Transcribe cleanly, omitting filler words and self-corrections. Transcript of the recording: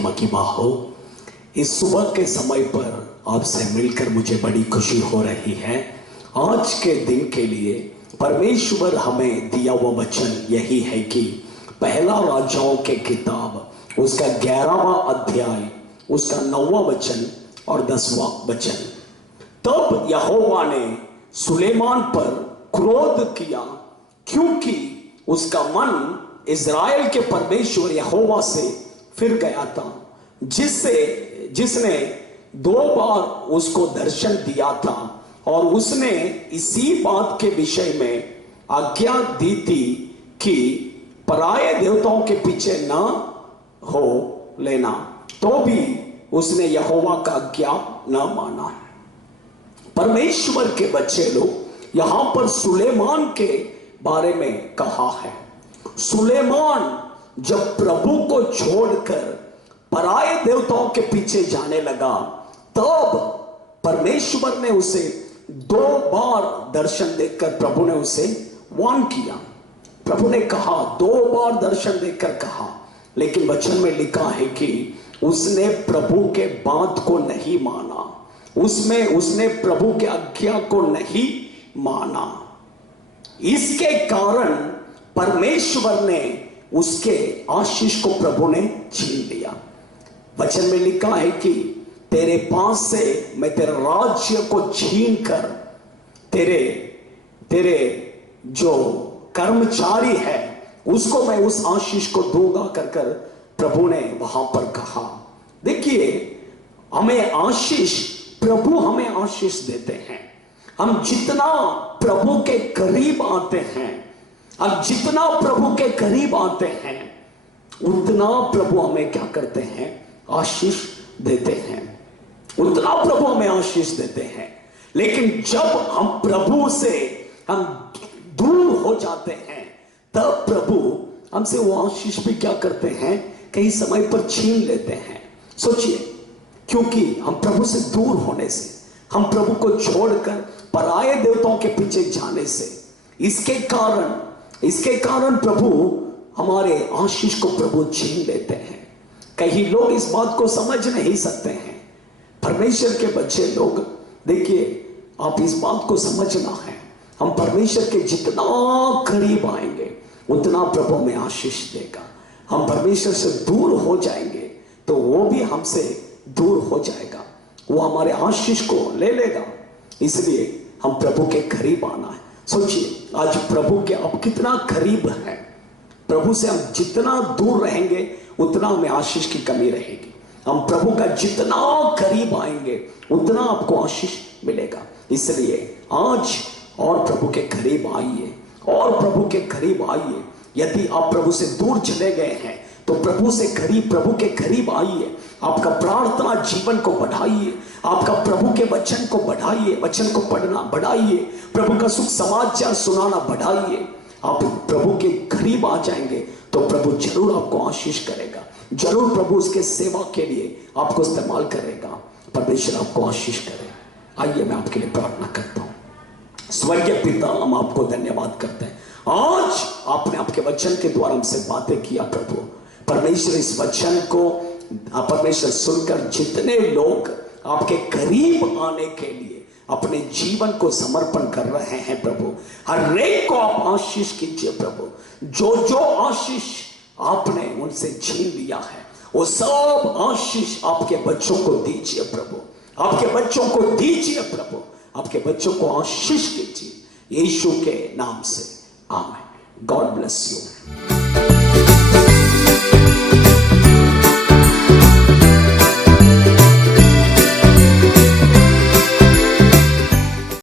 महिमा हो। इस सुबह के समय पर आपसे मिलकर मुझे बड़ी खुशी हो रही है। आज के दिन के लिए परमेश्वर हमें दिया हुआ वचन यही है कि पहला राजाओं के किताब उसका 11वां अध्याय उसका 9वां वचन और 10वां वचन। तब यहोवा ने सुलेमान पर क्रोध किया क्योंकि उसका मन इज़राइल के परमेश्वर यहोवा से फिर गया था, जिसने 2 बार उसको दर्शन दिया था और उसने इसी बात के विषय में आज्ञा दी थी कि पराये देवताओं के पीछे न हो लेना, तो भी उसने यहोवा का आज्ञा न माना। परमेश्वर के बच्चे लोग यहां पर सुलेमान के बारे में कहा है। सुलेमान जब प्रभु को छोड़कर पराये देवताओं के पीछे जाने लगा, तब परमेश्वर ने उसे 2 बार दर्शन देकर प्रभु ने उसे वार्न किया। प्रभु ने कहा, 2 बार दर्शन देकर कहा, लेकिन वचन में लिखा है कि उसने प्रभु के बात को नहीं माना, उसने प्रभु के आज्ञा को नहीं माना। इसके कारण परमेश्वर ने उसके आशीष को प्रभु ने छीन लिया। वचन में लिखा है कि तेरे पास से मैं तेरे राज्य को छीन कर तेरे जो कर्मचारी है उसको मैं उस आशीष को दूंगा कर प्रभु ने वहां पर कहा। देखिए, हमें आशीष, प्रभु हमें आशीष देते हैं। हम जितना प्रभु के करीब आते हैं, अब जितना प्रभु के करीब आते हैं, उतना प्रभु हमें क्या करते हैं? आशीष देते हैं। उतना प्रभु हमें आशीष देते हैं। लेकिन जब हम प्रभु से हम दूर हो जाते हैं, तब प्रभु हमसे वो आशीष भी क्या करते हैं? कई समय पर छीन लेते हैं। सोचिए, क्योंकि हम प्रभु से दूर होने से, हम प्रभु को छोड़कर पराये देवताओं के पीछे जाने से, इसके कारण प्रभु हमारे आशीष को प्रभु छीन लेते हैं। कई लोग इस बात को समझ नहीं सकते हैं। परमेश्वर के बच्चे लोग, देखिए, आप इस बात को समझना है, हम परमेश्वर के जितना करीब आएंगे उतना प्रभु हमें आशीष देगा। हम परमेश्वर से दूर हो जाएंगे तो वो भी हमसे दूर हो जाएगा, वो हमारे आशीष को ले लेगा। इसलिए हम प्रभु के करीब आना है। सोचिए, आज प्रभु के अब कितना करीब है। प्रभु से हम जितना दूर रहेंगे उतना हमें आशीष की कमी रहेगी। हम प्रभु का जितना करीब आएंगे उतना आपको आशीष मिलेगा। इसलिए आज और प्रभु के करीब आइए, और प्रभु के करीब आइए। यदि आप प्रभु से दूर चले गए हैं तो प्रभु के करीब आइए। आपका प्रार्थना जीवन को बढ़ाइए, आपका प्रभु के वचन को बढ़ाइए, वचन को पढ़ना बढ़ाइए, प्रभु का सुख समाचार सुनाना बढ़ाइए। आप प्रभु के करीब आ जाएंगे तो प्रभु जरूर आपको आशीष करेगा, जरूर प्रभु उसके सेवा के लिए आपको इस्तेमाल करेगा। परमेश्वर आपको आशीष करे। आइए, मैं आपके लिए प्रार्थना करता हूं। स्वर्गीय पिता, हम आपको धन्यवाद करते हैं। आज आपने आपके वचन के द्वारा हमसे बातें किया प्रभु। परमेश्वर, इस वचन को परमेश्वर सुनकर जितने लोग आपके करीब आने के लिए अपने जीवन को समर्पण कर रहे हैं प्रभु, हर एक को आप आशीष कीजिए प्रभु। जो आशीष आपने उनसे छीन लिया है वो सब आशीष आपके बच्चों को दीजिए प्रभु, आपके बच्चों को दीजिए प्रभु, आपके बच्चों को आशीष दीजिए यीशु के नाम से, आमीन। God bless you.